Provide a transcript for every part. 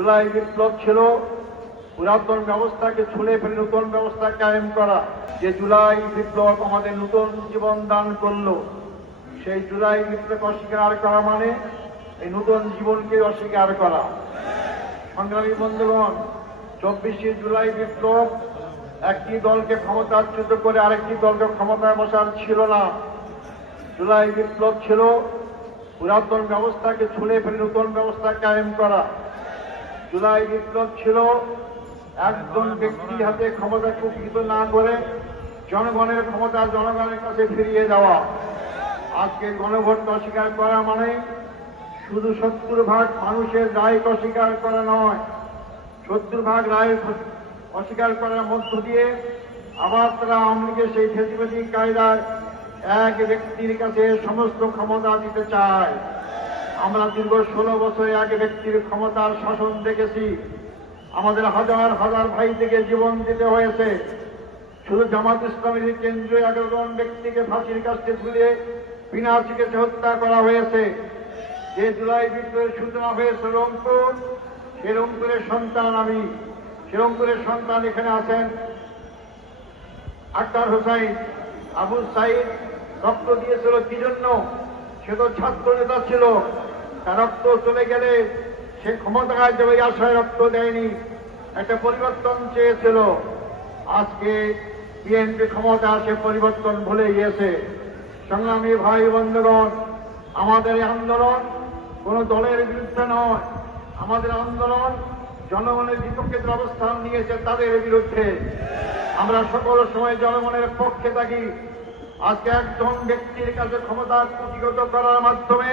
জুলাই বিপ্লব ছিল পুরাতন ব্যবস্থাকে ছুঁড়ে ফেলে নতুন ব্যবস্থা কায়েম করা। যে জুলাই বিপ্লব আমাদের নতুন জীবন দান করলো, সেই জুলাই বিপ্লব অস্বীকার করা মানে এই নতুন জীবনকে অস্বীকার করা। সংগ্রামী বন্ধুগণ, 24শে জুলাই বিপ্লব একটি দলকে ক্ষমতাচ্যুত করে আরেকটি দলকে ক্ষমতায় বসার ছিল না। জুলাই বিপ্লব ছিল পুরাতন ব্যবস্থাকে ছুঁড়ে ফেলে নতুন ব্যবস্থা কায়েম করা। জুলাই বিপ্লব ছিল একজন ব্যক্তির হাতে ক্ষমতা কুক্ষিত না করে জনগণের ক্ষমতা জনগণের কাছে ফিরিয়ে দেওয়া। আজকে গণভোট অস্বীকার করা মানে শুধু 70% মানুষের রায় অস্বীকার করা নয়, 70% রায় অস্বীকার করার মধ্য দিয়ে আবার তারা আওয়ামী লীগের সেই ফেসিবাদী কায়দায় এক ব্যক্তির কাছে সমস্ত ক্ষমতা দিতে চায়। আমরা দীর্ঘ 16 বছরে এক ব্যক্তির ক্ষমতার শাসন দেখেছি। আমাদের হাজার হাজার ভাই থেকে জীবন দিতে হয়েছে। শুধু জামাত ইসলামের কেন্দ্রীয় 11 জন ব্যক্তিকে ফাঁসির কাছে ঝুলিয়ে বিনা চিকিৎসা হত্যা করা হয়েছে। যে জুলাই বিপ্লবের সূচনা হয়েছে রংপুর, সে রংপুরের সন্তান আমি। সে রংপুরের সন্তান এখানে আছেন আক্তার হোসাইন। আবু সাইদ রক্ত দিয়েছিল কি জন্য? সে তো ছাত্র নেতা ছিল। তার রক্ত চলে গেলে সে ক্ষমতায় যাবে আশায় রক্ত দেয়নি, একটা পরিবর্তন চেয়েছিল। আজকে বিএনপি ক্ষমতা আসে পরিবর্তন ভুলে গিয়েছে। সংগ্রামী ভাই বন্ধুগণ, আমাদের এই আন্দোলন কোন দলের বিরুদ্ধে নয়, আমাদের আন্দোলন জনগণের বিপক্ষে অবস্থান নিয়েছে তাদের বিরুদ্ধে। আমরা সকল সময় জনগণের পক্ষে থাকি। আজকে একজন ব্যক্তির কাছে ক্ষমতা কুক্ষিগত করার মাধ্যমে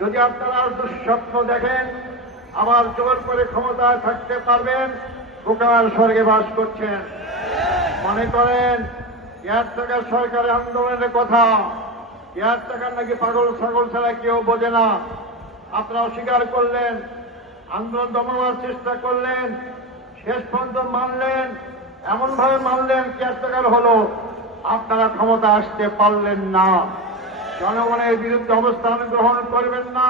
যদি আপনারা দুঃস্বপ্ন দেখেন আবার জোর করে ক্ষমতায় থাকতে পারবেন, বোকার স্বর্গে বাস করছেন। মনে করেন টাকার সরকারের আন্দোলনের কথা, টাকার নাকি পাগল ছাগল ছাড়া কেউ বোঝে না। আপনারা অস্বীকার করলেন, আন্দোলন দমানোর চেষ্টা করলেন, শেষ পর্যন্ত মানলেন, এমন ভাবে মানলেন টাকার হলো আপনারা ক্ষমতা আসতে পারলেন না। জনগণের বিরুদ্ধে অবস্থান গ্রহণ করবেন না,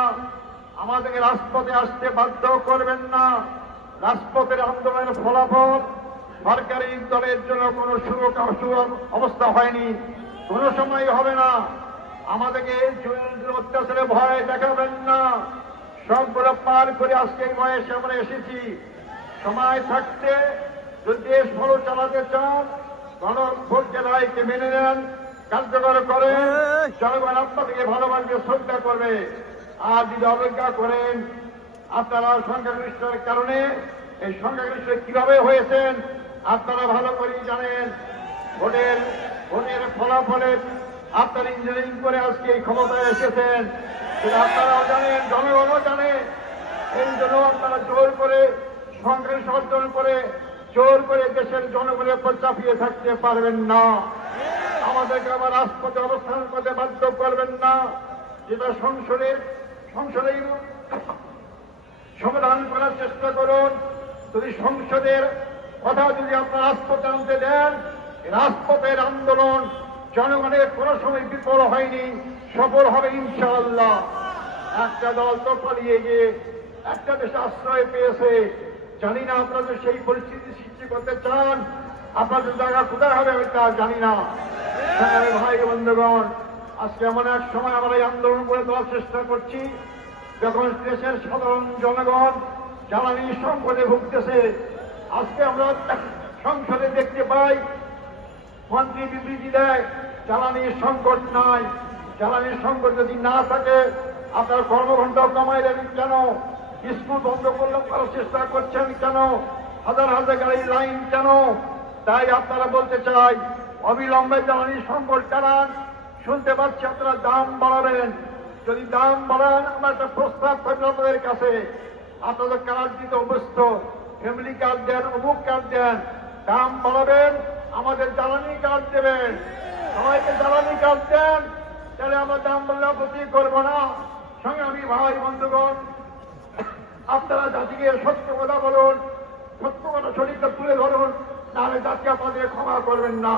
আমাদেরকে রাজপথে আসতে বাধ্য করবেন না। রাজপথের আন্দোলনের ফলাফল সরকারি দলের জন্য কোন অবস্থা হয়নি, কোন সময় হবে না। আমাদেরকে অত্যাচারে ভয় দেখাবেন না। সবগুলো পার করে আজকে এই বয়সে আমরা এসেছি। সময় থাকতে যদি দেশ ভালো চালাতে চান, গণভোটের রায়কে মেনে নেন, কার্যকর করেন, জনগণ আপনাদেরকে ভালোবাসবে, শ্রদ্ধা করবে। আর যদি অবজ্ঞা করেন, আপনারা সংখ্যাগরিষ্ঠের কারণে এই সংখ্যাগরিষ্ঠ কিভাবে হয়েছেন আপনারা ভালো করেই জানেন। ভোটের ফলাফলে আপনারা ইঞ্জিনিয়ারিং করে আজকে এই ক্ষমতায় এসেছেন, সেটা আপনারাও জানেন, জনগণও জানে। এই জন্য আপনারা জোর করে সংখ্যাগরিষ্ঠ অর্জন করে জোর করে দেশের জনগণের উপর চাপিয়ে থাকতে পারবেন না। আমাদেরকে আবার রাজপথে অবস্থান করতে বাধ্য করবেন না। যেটা সংসদের সমাধান করার চেষ্টা করুন। যদি সংসদের কথা যদি আপনার রাজপথে আনতে দেন, রাজপথের আন্দোলন জনগণের কোন সময় বিফল হয়নি, সফল হবে ইনশাআল্লাহ। একটা দল তো পালিয়ে গিয়ে একটা দেশে আশ্রয় পেয়েছে। জানি না আপনারা সেই পরিস্থিতি সৃষ্টি করতে চান, আপনাদের জায়গা কোথায় হবে তা জানি না। ভাই বন্ধুগণ, আজকে এমন এক সময় আমরা এই আন্দোলন করে দেওয়ার চেষ্টা করছি যখন দেশের সাধারণ জনগণ জ্বালানি সংকটে ভুগতেছে। আজকে আমরা সংসদে দেখতে পাই মন্ত্রী বিবৃতি দেয় জ্বালানির সংকট নাই। জ্বালানির সংকট যদি না থাকে আপনার কর্মঘণ্টা কমাইলেন কেন? স্কুল বন্ধ করলে করার চেষ্টা করছেন কেন? হাজার হাজার গাড়ির লাইন কেন? তাই আপনারা বলতে চাই অবিলম্বে জ্বালানির সংকট টানান। শুনতে পাচ্ছি আপনারা দাম বাড়াবেন। যদি দাম বাড়ান, আমরা একটা প্রস্তাব থাকবে আপনাদের কাছে। আপনাদের কার্ড দিতে অভ্যস্ত, ফ্যামিলি কার্ড দেন, অমুক কার্ড দেন, দাম বাড়াবেন, আমাদের জ্বালানি কার্ড দেবেন। সবাইকে জ্বালানি কার্ড দেন, তাহলে আমরা দাম বাড়লে আপত্তি করবো না। সংগ্রামী ভাই বন্ধুগণ, আপনারা জাতিকে সত্য কথা বলুন, সত্য কথা শরীরটা তুলে ধরুন, নাহলে জাতি আপনাদের ক্ষমা করবেন না।